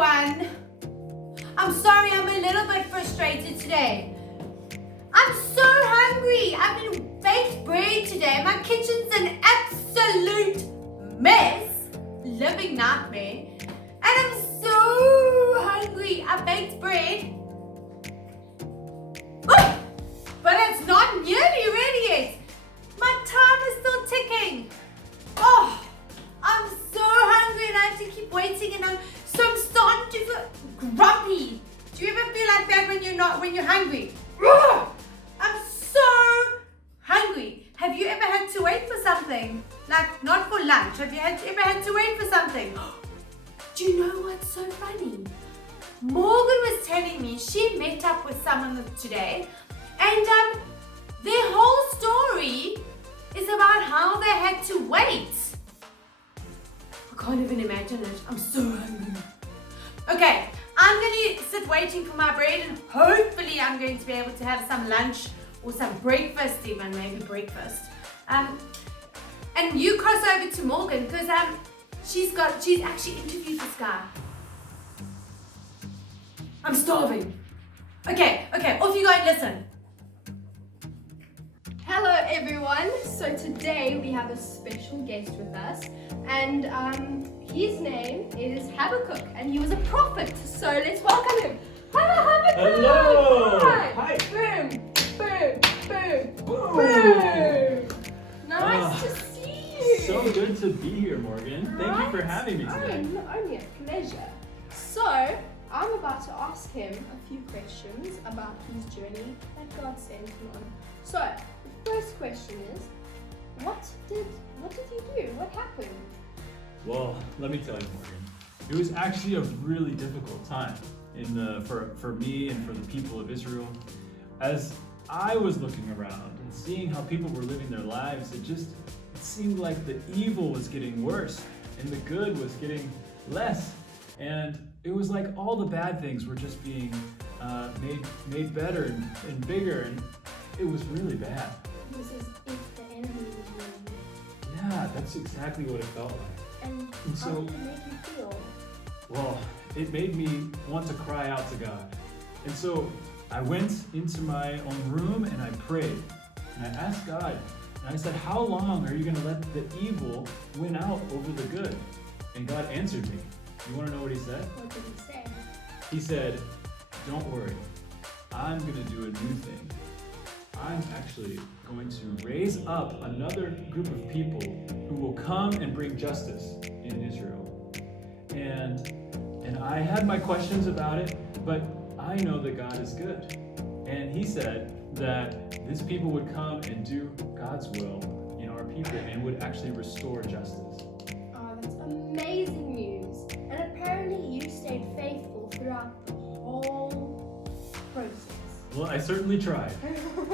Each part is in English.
everyone. I'm sorry I'm a little bit frustrated today. I'm so hungry. I've been baked bread today. My kitchen's an absolute mess. Living nightmare. And I'm so hungry. I baked bread. Oh, but it's not nearly ready yet. My time is still ticking. Oh, I'm so hungry and I have to keep waiting, and I'm starting to feel grumpy. Do you ever feel like that when you're hungry? Ugh, I'm so hungry. Have you ever had to wait for something? Like, not for lunch. Have you ever had to wait for something? Do you know what's so funny? Morgan was telling me she met up with someone today, and their whole story is about how they had to wait. I can't even imagine it. I'm so hungry. Okay, I'm going to sit waiting for my bread, and hopefully I'm going to be able to have some lunch or some breakfast, even maybe breakfast. And you cross over to Morgan because she's actually interviewed this guy. I'm starving. Okay, off you go and listen. Hello everyone, so today we have a special guest with us, and his name is Habakkuk, and he was a prophet, so let's welcome him. Hello Habakkuk! Hello! Hi! Boom! Boom! Boom! Boom! Nice to see you! So good to be here, Morgan. Thank you for having me today. Oh, not only a pleasure. So, I'm about to ask him a few questions about his journey that God sent him on. So, the first question is, what did he do? What happened? Well, let me tell you, Morgan. It was actually a really difficult time for me and for the people of Israel. As I was looking around and seeing how people were living their lives, it seemed like the evil was getting worse and the good was getting less. And it was like all the bad things were just being made better and bigger, and it was really bad. It was as if the enemy was winning. Yeah, that's exactly what it felt like. And so, how did it make you feel? Well, it made me want to cry out to God. And so I went into my own room and I prayed. And I asked God, and I said, how long are you going to let the evil win out over the good? And God answered me. You want to know what he said? What did he say? He said, don't worry, I'm going to do a new thing. I'm actually going to raise up another group of people who will come and bring justice in Israel. And I had my questions about it, but I know that God is good. And he said that this people would come and do God's will in our people and would actually restore justice. Oh, that's amazing news. And apparently you stayed faithful throughout the whole process. Well, I certainly tried.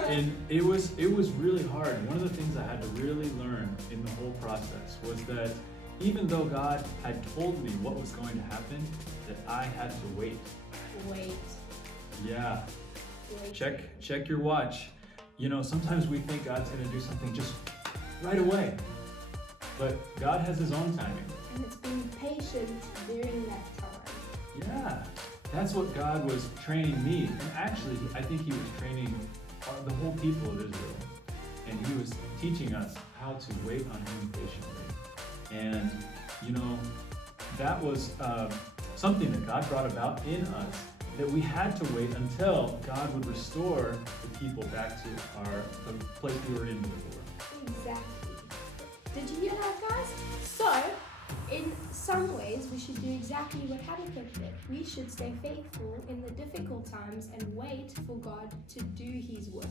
And it was really hard. One of the things I had to really learn in the whole process was that even though God had told me what was going to happen, that I had to wait. Wait. Yeah. Wait. Check your watch. You know, sometimes we think God's going to do something just right away. But God has his own timing. And it's being patient during that time. Yeah. That's what God was training me. And actually, I think he was training the whole people of Israel. And he was teaching us how to wait on him patiently. And, you know, that was something that God brought about in us, that we had to wait until God would restore the people back to the place we were in before. Exactly. Did you hear that, guys? So, in some ways, we should do exactly what Habakkuk did. We should stay faithful in the difficult times and wait for God to do his work.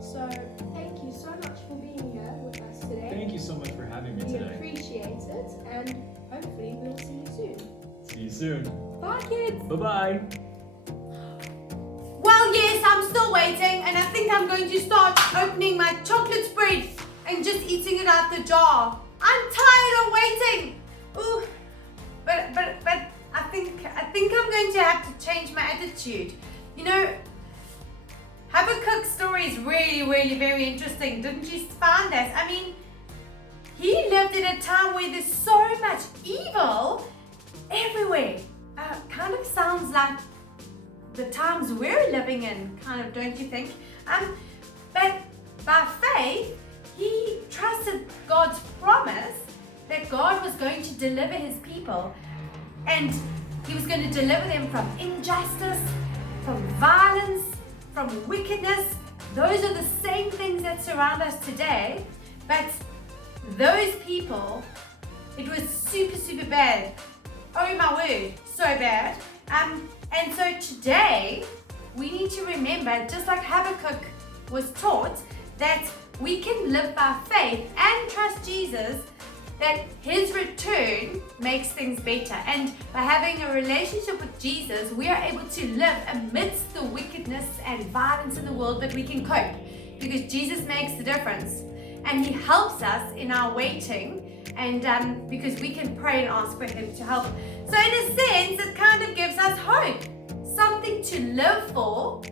So, thank you so much for being here with us today. Thank you so much for having me We today. appreciate it, and hopefully we'll see you soon. See you soon. Bye, kids! Bye-bye. Well, yes, I'm still waiting, and I think I'm going to start opening my chocolate spread and just eating it out the jar. I'm tired of waiting. Ooh, but I think I'm going to have to change my attitude. You know, Habakkuk's story is really very interesting. Didn't you find that? I mean, he lived in a time where there's so much evil everywhere. kind of sounds like the times we're living in, kind of, don't you think? But by faith, he trusted God's promise that God was going to deliver his people, and he was going to deliver them from injustice, from violence, from wickedness. Those are the same things that surround us today, but those people, it was super, super bad. Oh my word, so bad. And so today, we need to remember, just like Habakkuk was taught, that we can live by faith and trust Jesus, that his return makes things better. And by having a relationship with Jesus, we are able to live amidst the wickedness and violence in the world, but we can cope because Jesus makes the difference. And he helps us in our waiting, and because we can pray and ask for him to help. So in a sense, it kind of gives us hope, something to live for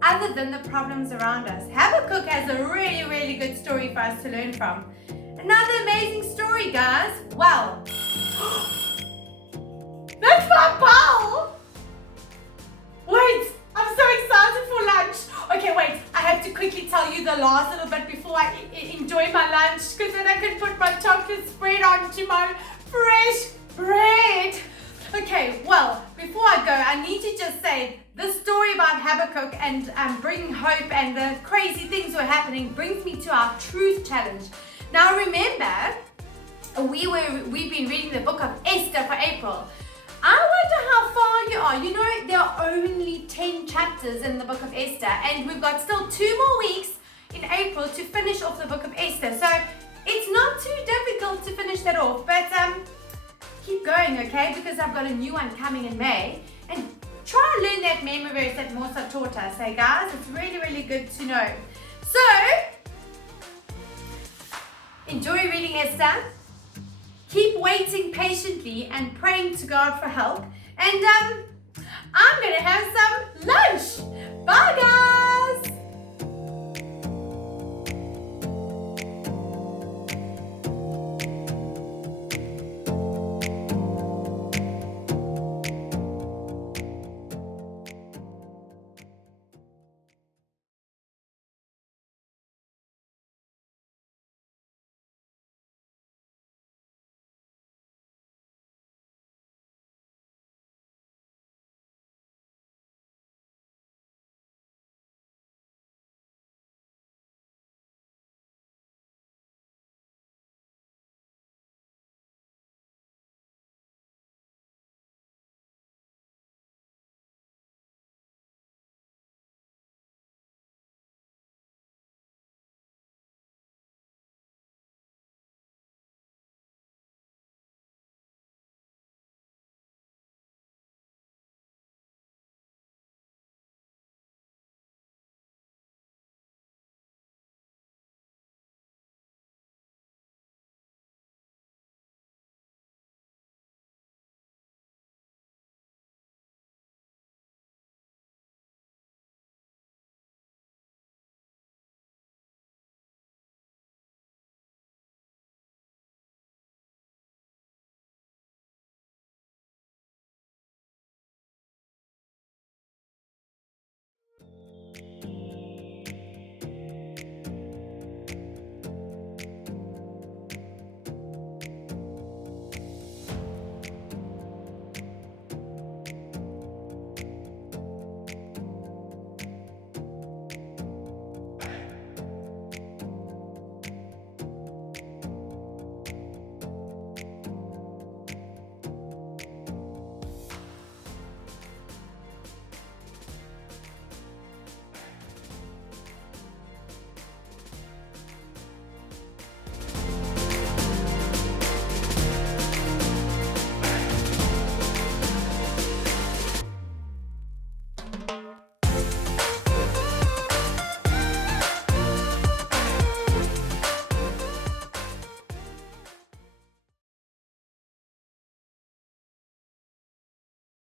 other than the problems around us. Habakkuk has a really, really good story for us to learn from. Another amazing story, guys. Well, that's my bowl! Wait, I'm so excited for lunch. Okay, wait, I have to quickly tell you the last little bit before I enjoy my lunch, because then I can put my chocolate spread onto my fresh bread. Okay, well, before I go, I need to just say the story about Habakkuk and bringing hope and the crazy things were happening brings me to our truth challenge. Now remember, we've been reading the book of Esther for April. I wonder how far you are. You know, there are only 10 chapters in the book of Esther, and we've got still 2 more weeks in April to finish off the book of Esther. So it's not too difficult to finish that off, but keep going, okay? Because I've got a new one coming in May, and try and learn that memory verse that Musa taught us. Hey guys, it's really, really good to know. So enjoy reading Esther. Keep waiting patiently and praying to God for help. And I'm gonna have some lunch. Bye guys!